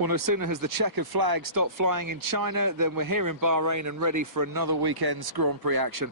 Well, no sooner has the checkered flag stopped flying in China than we're here in Bahrain and ready for another weekend's Grand Prix action.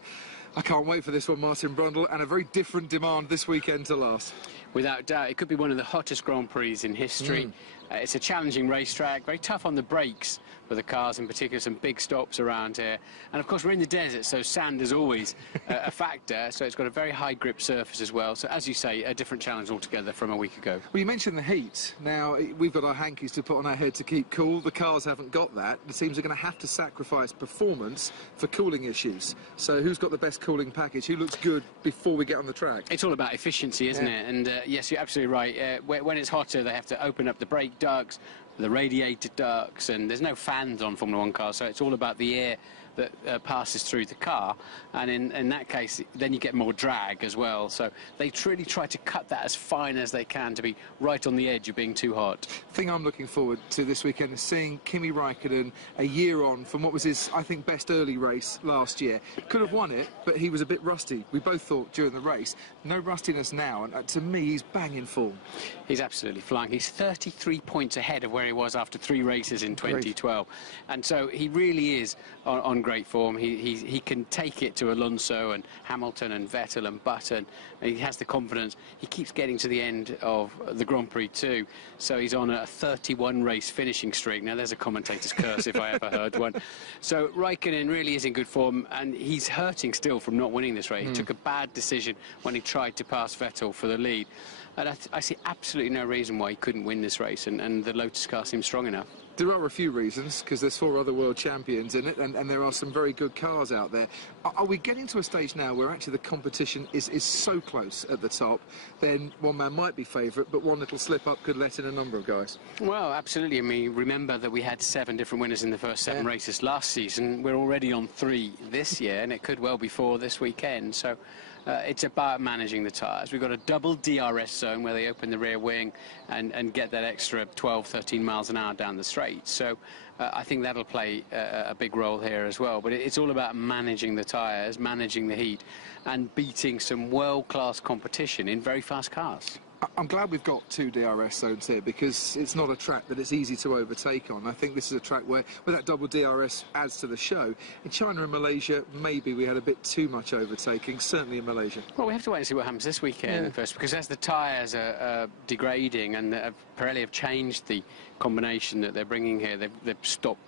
I can't wait for this one, Martin Brundle, and a very different demand this weekend to last. Without doubt, it could be one of the hottest Grand Prix in history. It's a challenging racetrack, very tough on the brakes for the cars, in particular some big stops around here. And of course we're in the desert, so sand is always a factor, so it's got a very high grip surface as well. So as you say, a different challenge altogether from a week ago. Well, you mentioned the heat. Now, we've got our hankies to put on our head to keep cool. The cars haven't got that. The teams are going to have to sacrifice performance for cooling issues. So who's got the best cooling package? Who looks good before we get on the track? It's all about efficiency, isn't it? And yes, you're absolutely right. When it's hotter, they have to open up the brake ducts, the radiator ducts, and there's no fans on Formula 1 cars, so it's all about the air that passes through the car, and in that case then you get more drag as well, so they really try to cut that as fine as they can to be right on the edge of being too hot. The thing I'm looking forward to this weekend is seeing Kimi Raikkonen a year on from what was his, I think, best early race last year. Could have won it, but he was a bit rusty, we both thought, during the race. No rustiness now, and to me he's bang in form. He's absolutely flying. He's 33 points ahead of where he was after 3 races in 2012. Great. And so he really is on great form. He can take it to Alonso and Hamilton and Vettel and Button. And he has the confidence. He keeps getting to the end of the Grand Prix too. So he's on a 31 race finishing streak. Now there's a commentator's curse if I ever heard one. So Raikkonen really is in good form, and he's hurting still from not winning this race. He took a bad decision when he tried to pass Vettel for the lead. And I see absolutely no reason why he couldn't win this race, and the Lotus car seems strong enough. There are a few reasons, because there's 4 other world champions in it, and there are some very good cars out there. Are we getting to a stage now where actually the competition is so close at the top, then one man might be favourite, but one little slip-up could let in a number of guys? Well, absolutely. I mean, remember that we had 7 different winners in the first 7 races last season. We're already on 3 this year, and it could well be 4 this weekend. So it's about managing the tyres. We've got a double DRS zone where they open the rear wing and get that extra 12, 13 miles an hour down the straight. So I think that'll play a big role here as well. But it's all about managing the tyres, managing the heat, and beating some world-class competition in very fast cars. I'm glad we've got 2 DRS zones here, because it's not a track that it's easy to overtake on. I think this is a track where that double DRS adds to the show. In China and Malaysia, maybe we had a bit too much overtaking, certainly in Malaysia. Well, we have to wait and see what happens this weekend first, because as the tyres are degrading and Pirelli have changed the combination that they're bringing here, they've stopped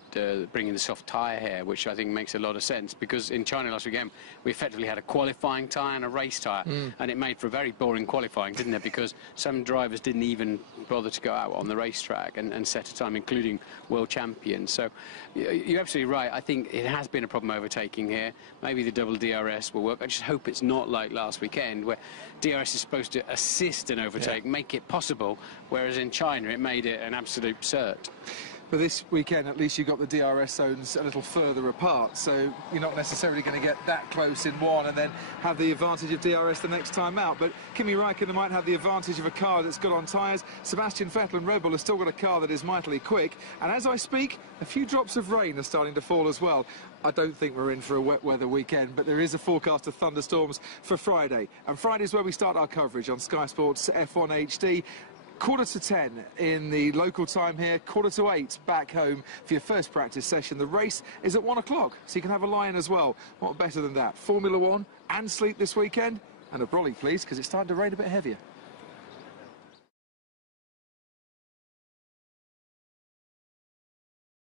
bringing the soft tyre here, which I think makes a lot of sense, because in China last weekend we effectively had a qualifying tyre and a race tyre, and it made for a very boring qualifying, didn't it? Because some drivers didn't even bother to go out on the racetrack and set a time, including world champions. So you're absolutely right. I think it has been a problem overtaking here. Maybe the double DRS will work. I just hope it's not like last weekend, where DRS is supposed to assist an overtake, make it possible, whereas in China it made it an absolute cert. For this weekend, at least you got the DRS zones a little further apart, so you're not necessarily going to get that close in one and then have the advantage of DRS the next time out. But Kimi Raikkonen might have the advantage of a car that's good on tyres. Sebastian Vettel and Red Bull have still got a car that is mightily quick, and as I speak, a few drops of rain are starting to fall as well. I don't think we're in for a wet weather weekend, but there is a forecast of thunderstorms for Friday, and Friday's where we start our coverage on Sky Sports F1 HD. 9:45 in the local time here, 7:45 back home for your first practice session. The race is at 1 o'clock, so you can have a lie-in as well. What better than that? Formula 1 and sleep this weekend, and a brolly please, because it's starting to rain a bit heavier.